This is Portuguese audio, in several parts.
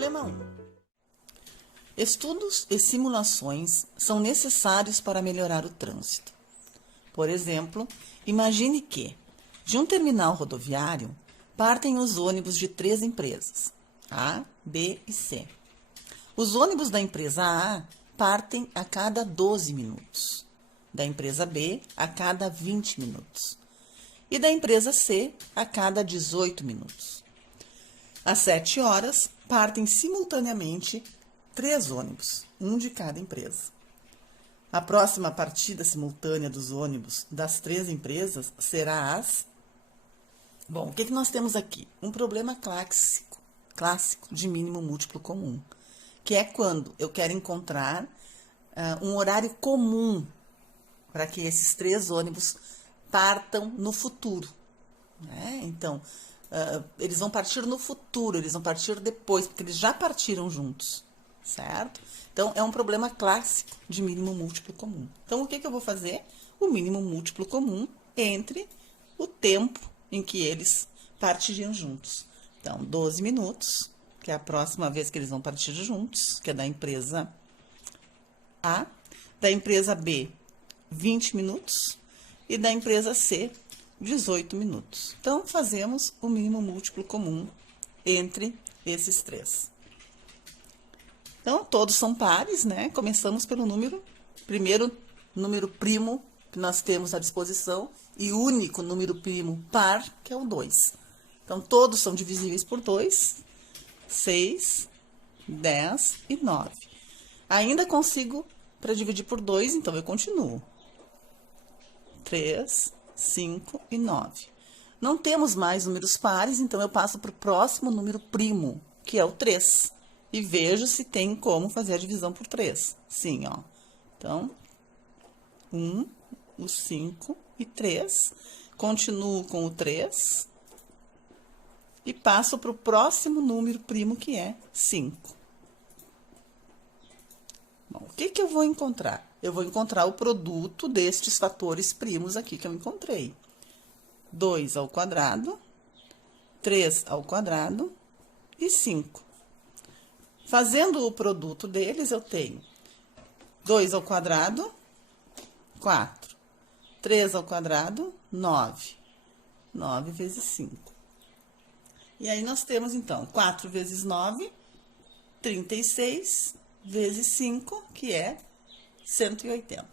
Problema 1. Estudos e simulações são necessários para melhorar o trânsito. Por exemplo, imagine que, de um terminal rodoviário, partem os ônibus de 3 empresas, A, B e C. Os ônibus da empresa A partem a cada 12 minutos, da empresa B a cada 20 minutos e da empresa C a cada 18 minutos. Às 7 horas, partem simultaneamente 3 ônibus, um de cada empresa. A próxima partida simultânea dos ônibus das 3 empresas será às... Bom, o que nós temos aqui? Um problema clássico de mínimo múltiplo comum, que é quando eu quero encontrar um horário comum para que esses 3 ônibus partam no futuro, né? Então, eles vão partir no futuro, eles vão partir depois, porque eles já partiram juntos, certo? Então, é um problema clássico de mínimo múltiplo comum. Então, o que eu vou fazer? O mínimo múltiplo comum entre o tempo em que eles partiriam juntos. Então, 12 minutos, que é a próxima vez que eles vão partir juntos, que é da empresa A, da empresa B, 20 minutos, e da empresa C, 18 minutos. Então, fazemos o mínimo múltiplo comum entre esses 3. Então, todos são pares, né? Começamos pelo primeiro número primo que nós temos à disposição e único número primo par, que é o 2. Então, todos são divisíveis por 2, 6, 10 e 9. Ainda consigo para dividir por 2, então eu continuo. 3, 5 e 9. Não temos mais números pares, então eu passo para o próximo número primo, que é o 3. E vejo se tem como fazer a divisão por 3. Sim, ó. Então, 1, o 5 e 3. Continuo com o 3. E passo para o próximo número primo, que é 5. Bom, o que eu vou encontrar? Eu vou encontrar o produto destes fatores primos aqui que eu encontrei. 2 ao quadrado, 3 ao quadrado e 5. Fazendo o produto deles, eu tenho 2 ao quadrado, 4. 3 ao quadrado, 9. 9 vezes 5. E aí, nós temos, então, 4 vezes 9, 36, vezes 5, que é 180.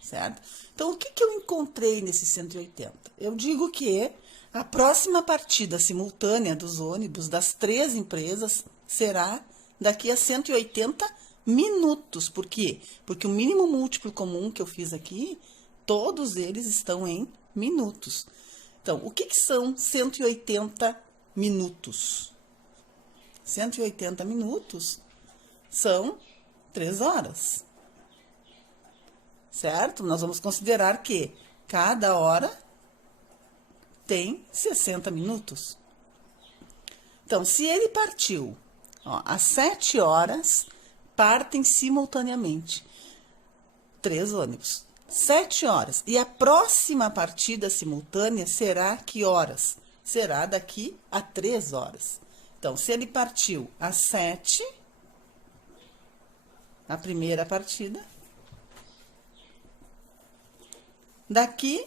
Certo? Então, o que eu encontrei nesse 180? Eu digo que a próxima partida simultânea dos ônibus das 3 empresas será daqui a 180 minutos. Por quê? Porque o mínimo múltiplo comum que eu fiz aqui, todos eles estão em minutos. Então, o que são 180 minutos? 180 minutos são 3 horas. Certo? Nós vamos considerar que cada hora tem 60 minutos. Então, se ele partiu, ó, às 7 horas, partem simultaneamente 3 ônibus. 7 horas. E a próxima partida simultânea será que horas? Será daqui a 3 horas. Então, se ele partiu às 7, a primeira partida, daqui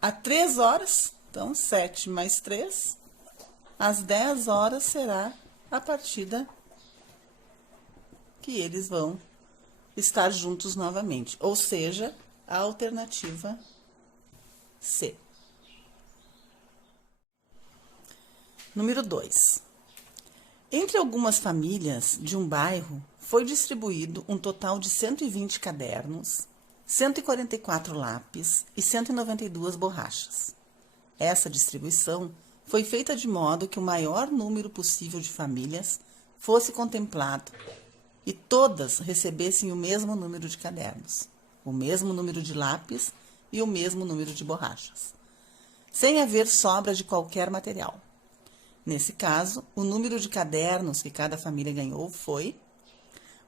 a 3 horas, então 7 mais 3, às 10 horas será a partida que eles vão estar juntos novamente, ou seja, a alternativa C. Número 2. Entre algumas famílias de um bairro, foi distribuído um total de 120 cadernos, 144 lápis e 192 borrachas. Essa distribuição foi feita de modo que o maior número possível de famílias fosse contemplado e todas recebessem o mesmo número de cadernos, o mesmo número de lápis e o mesmo número de borrachas, sem haver sobra de qualquer material. Nesse caso, o número de cadernos que cada família ganhou foi...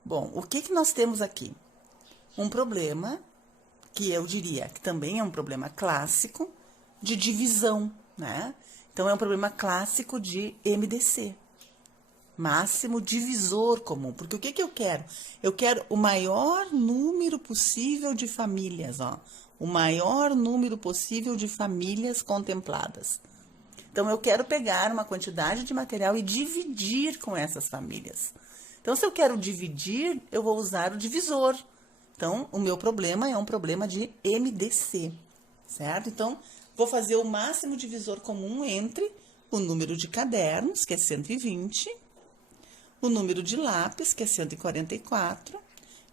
Bom, o que nós temos aqui? Um problema que eu diria que também é um problema clássico de divisão, né? Então, é um problema clássico de MDC. Máximo divisor comum. Porque o que que eu quero? Eu quero o maior número possível de famílias, ó. O maior número possível de famílias contempladas. Então, eu quero pegar uma quantidade de material e dividir com essas famílias. Então, se eu quero dividir, eu vou usar o divisor. Então, o meu problema é um problema de MDC, certo? Então, vou fazer o máximo divisor comum entre o número de cadernos, que é 120, o número de lápis, que é 144,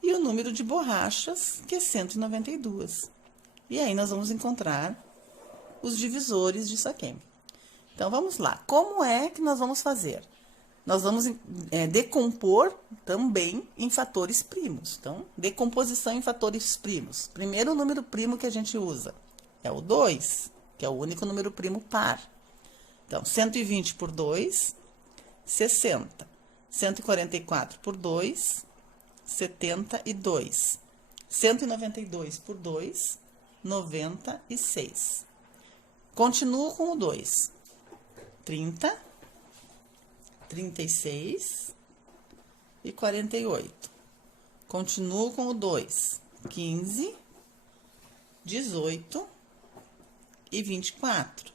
e o número de borrachas, que é 192. E aí, nós vamos encontrar os divisores disso aqui. Então, vamos lá. Como é que nós vamos fazer? Nós vamos decompor também em fatores primos. Então, decomposição em fatores primos. Primeiro número primo que a gente usa é o 2, que é o único número primo par. Então, 120 por 2, 60. 144 por 2, 72. 192 por 2, 96. Continuo com o 2. 30, 36 e 48. Continuo com o 2. 15, 18 e 24.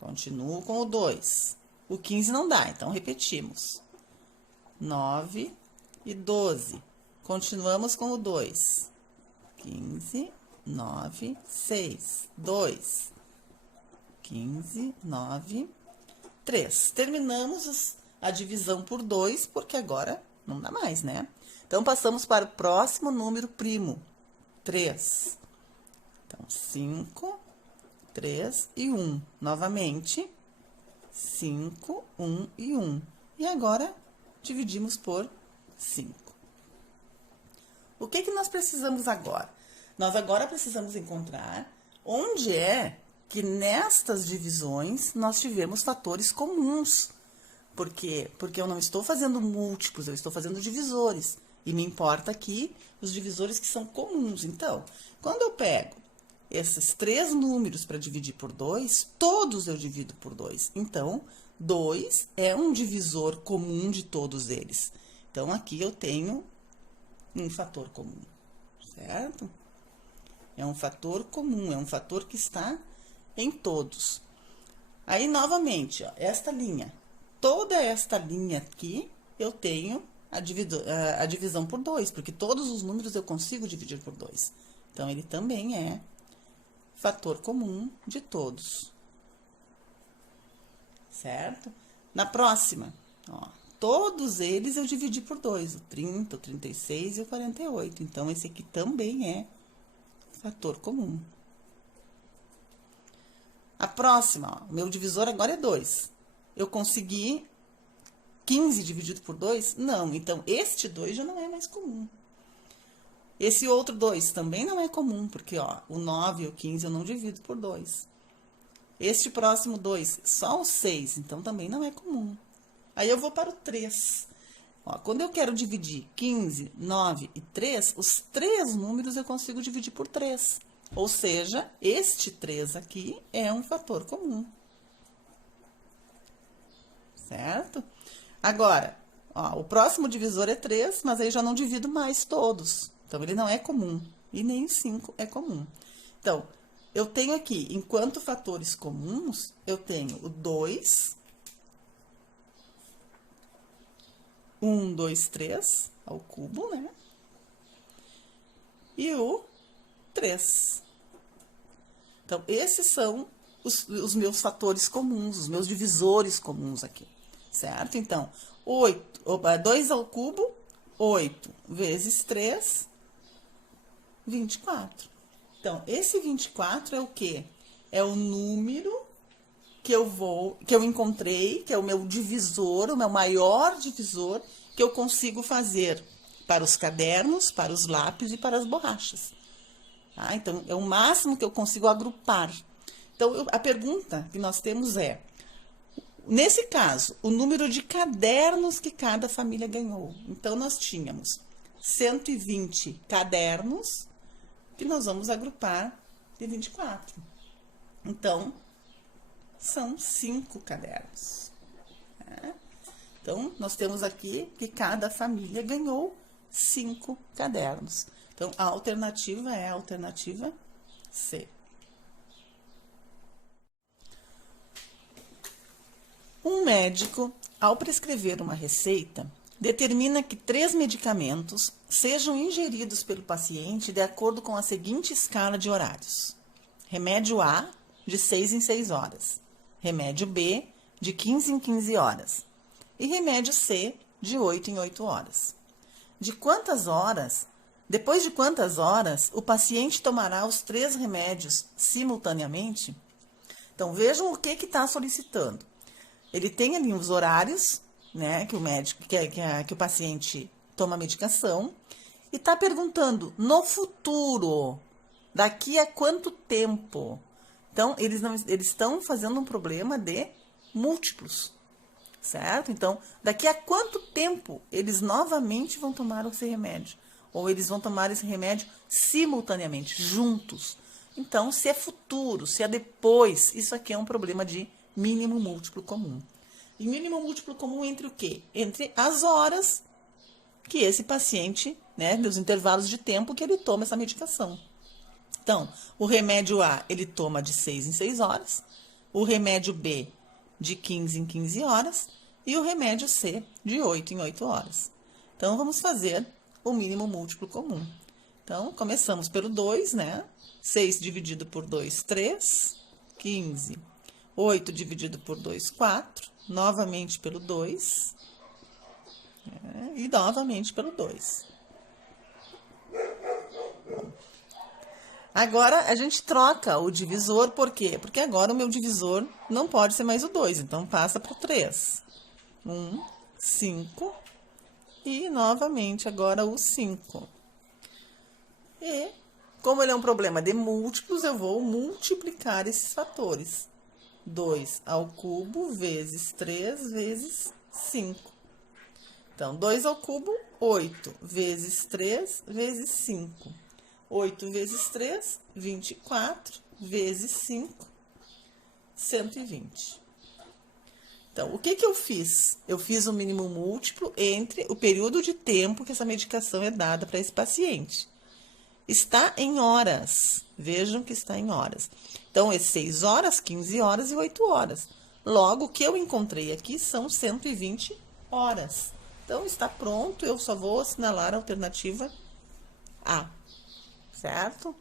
Continuo com o 2. O 15 não dá, então repetimos. 9 e 12. Continuamos com o 2. 15, 9, 6, 2. 15, 9, 3. Terminamos a divisão por 2, porque agora não dá mais, né? Então, passamos para o próximo número primo, 3. Então, 5, 3 e 1. Novamente, 5, 1 e 1. E agora, dividimos por 5. O que que nós precisamos agora? Nós agora precisamos encontrar onde é que nestas divisões nós tivemos fatores comuns. Por quê? Porque eu não estou fazendo múltiplos, eu estou fazendo divisores. E me importa aqui os divisores que são comuns. Então, quando eu pego esses 3 números para dividir por 2, todos eu divido por 2. Então, 2 é um divisor comum de todos eles. Então, aqui eu tenho um fator comum, certo? É um fator comum, é um fator que está em todos. Aí, novamente, ó, esta linha. Toda esta linha aqui, eu tenho a divisão por 2, porque todos os números eu consigo dividir por 2. Então, ele também é fator comum de todos. Certo? Na próxima, ó, todos eles eu dividi por 2, o 30, o 36 e o 48. Então, esse aqui também é fator comum. A próxima, ó, o meu divisor agora é 2. Eu consegui 15 dividido por 2? Não, então este 2 já não é mais comum. Esse outro 2 também não é comum, porque ó, o 9 e o 15 eu não divido por 2. Este próximo 2, só o 6, então também não é comum. Aí eu vou para o 3. Ó, quando eu quero dividir 15, 9 e 3, os 3 números eu consigo dividir por 3. Ou seja, este 3 aqui é um fator comum. Certo? Agora, ó, o próximo divisor é 3, mas aí já não divido mais todos. Então, ele não é comum. E nem o 5 é comum. Então, eu tenho aqui, enquanto fatores comuns, eu tenho o 2, 1, 2, 3, ao cubo, né? E o 3. Então, esses são os meus fatores comuns, os meus divisores comuns aqui, certo? Então, 2 ao cubo, 8 vezes 3, 24. Então, esse 24 é o quê? É o número que eu encontrei, que é o meu divisor, o meu maior divisor, que eu consigo fazer para os cadernos, para os lápis e para as borrachas. Tá? Então, é o máximo que eu consigo agrupar. Então, a pergunta que nós temos é, nesse caso, o número de cadernos que cada família ganhou. Então, nós tínhamos 120 cadernos que nós vamos agrupar de 24. Então, são 5 cadernos. Né? Então, nós temos aqui que cada família ganhou 5 cadernos. Então, a alternativa é a alternativa C. Um médico, ao prescrever uma receita, determina que 3 medicamentos sejam ingeridos pelo paciente de acordo com a seguinte escala de horários. Remédio A, de 6 em 6 horas. Remédio B, de 15 em 15 horas. E remédio C, de 8 em 8 horas. Depois de quantas horas, o paciente tomará os 3 remédios simultaneamente? Então, vejam o que está solicitando. Ele tem ali os horários, né, que o médico, que o paciente toma a medicação, e está perguntando, no futuro, daqui a quanto tempo? Então, eles estão fazendo um problema de múltiplos, certo? Então, daqui a quanto tempo eles novamente vão tomar esse remédio? Ou eles vão tomar esse remédio simultaneamente, juntos. Então, se é futuro, se é depois, isso aqui é um problema de mínimo múltiplo comum. E mínimo múltiplo comum entre o quê? Entre as horas que esse paciente, né, nos intervalos de tempo que ele toma essa medicação. Então, o remédio A, ele toma de 6 em 6 horas, o remédio B, de 15 em 15 horas, e o remédio C, de 8 em 8 horas. Então, vamos fazer o mínimo múltiplo comum. Então, começamos pelo 2, né? 6 dividido por 2, 3, 15. 8 dividido por 2, 4. Novamente pelo 2. E novamente pelo 2. Agora, a gente troca o divisor, por quê? Porque agora o meu divisor não pode ser mais o 2, então passa para o 3. 1, 5, e novamente agora o 5. E, como ele é um problema de múltiplos, eu vou multiplicar esses fatores. 2 ao cubo vezes 3 vezes 5. Então, 2 ao cubo, 8 vezes 3 vezes 5. 8 vezes 3, 24, vezes 5, 120. Então, o que eu fiz? Eu fiz o mínimo múltiplo entre o período de tempo que essa medicação é dada para esse paciente. Está em horas. Vejam que está em horas. Então, é 6 horas, 15 horas e 8 horas. Logo, o que eu encontrei aqui são 120 horas. Então, está pronto. Eu só vou assinalar a alternativa A. Certo?